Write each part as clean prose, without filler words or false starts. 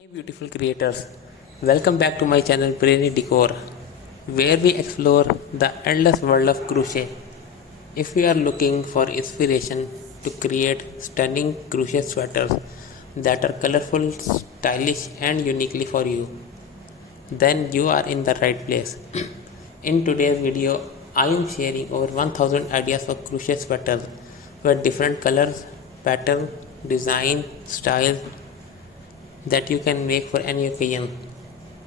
Hey beautiful creators, welcome back to my channel Brainy Decor, where we explore the endless world of crochet. If you are looking for inspiration to create stunning crochet sweaters that are colorful, stylish and uniquely for you, then you are in the right place. In today's video, I am sharing over 1000 ideas for crochet sweaters with different colors, pattern, design, styles that you can make for any occasion.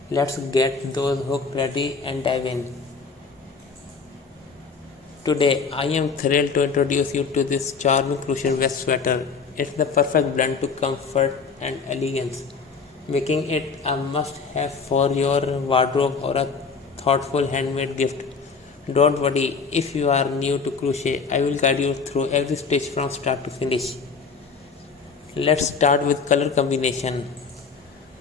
Let's get those hooks ready and dive in. Today I am thrilled to introduce you to this charming crochet vest sweater. It's the perfect blend to comfort and elegance, making it a must-have for your wardrobe or a thoughtful handmade gift. Don't worry, if you are new to crochet, I will guide you through every stitch from start to finish. Let's start with color combination.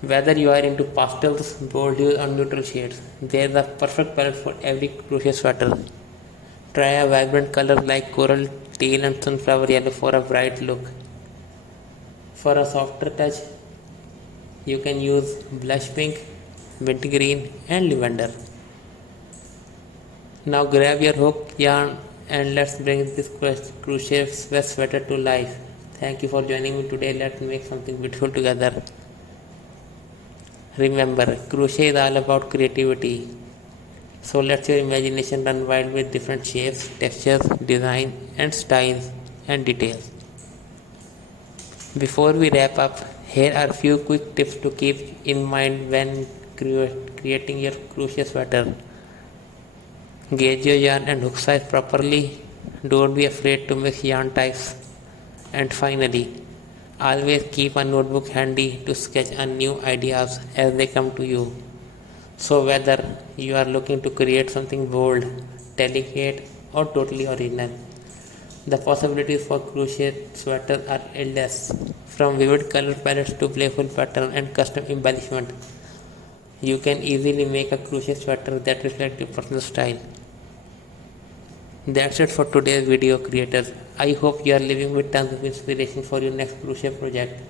Whether you are into pastels, bold hues or neutral shades, there is a perfect palette for every crochet sweater. Try a vibrant color like coral, teal and sunflower yellow for a bright look. For a softer touch, you can use blush pink, mint green and lavender. Now grab your hook, yarn and let's bring this crochet vest sweater to life. Thank you for joining me today. Let's make something beautiful together. Remember, crochet is all about creativity. So let your imagination run wild with different shapes, textures, design and styles and details. Before we wrap up, here are a few quick tips to keep in mind when creating your crochet sweater. Gauge your yarn and hook size properly. Don't be afraid to mix yarn types. And finally, always keep a notebook handy to sketch on new ideas as they come to you. So whether you are looking to create something bold, delicate or totally original, the possibilities for crochet sweaters are endless. From vivid color palettes to playful pattern and custom embellishment, you can easily make a crochet sweater that reflects your personal style. That's it for today's video creators. I hope you are living with tons of inspiration for your next crochet project.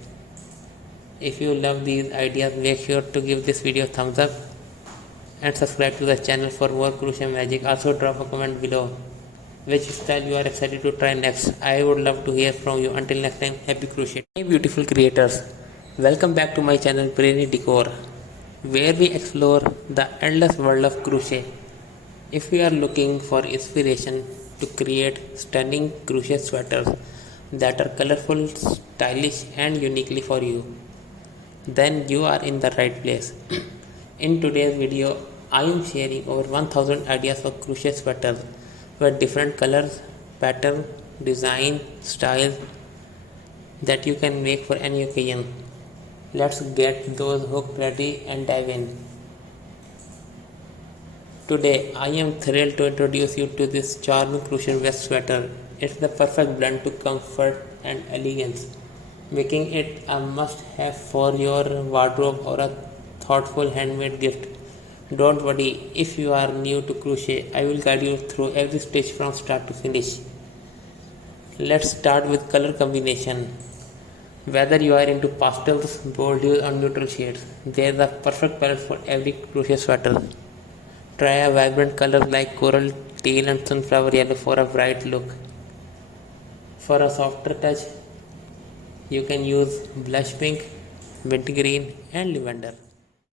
If you love these ideas, make sure to give this video a thumbs up and subscribe to the channel for more crochet magic. Also drop a comment below which style you are excited to try next. I would love to hear from you. Until next time, happy crochet. Hey beautiful creators, welcome back to my channel Brainy Decor, where we explore the endless world of crochet. If you are looking for inspiration to create stunning crochet sweaters that are colorful, stylish and uniquely for you, then you are in the right place. In today's video, I am sharing over 1000 ideas for crochet sweaters with different colors, pattern, design, styles that you can make for any occasion. Let's get those hooks ready and dive in. Today I am thrilled to introduce you to this charming crochet vest sweater. It's the perfect blend to comfort and elegance, making it a must-have for your wardrobe or a thoughtful handmade gift. Don't worry, if you are new to crochet, I will guide you through every stitch from start to finish. Let's start with color combination. Whether you are into pastels, bold hues or neutral shades, there is a perfect palette for every crochet sweater. Try a vibrant color like coral, teal and sunflower yellow for a bright look. For a softer touch, you can use blush pink, mint green and lavender.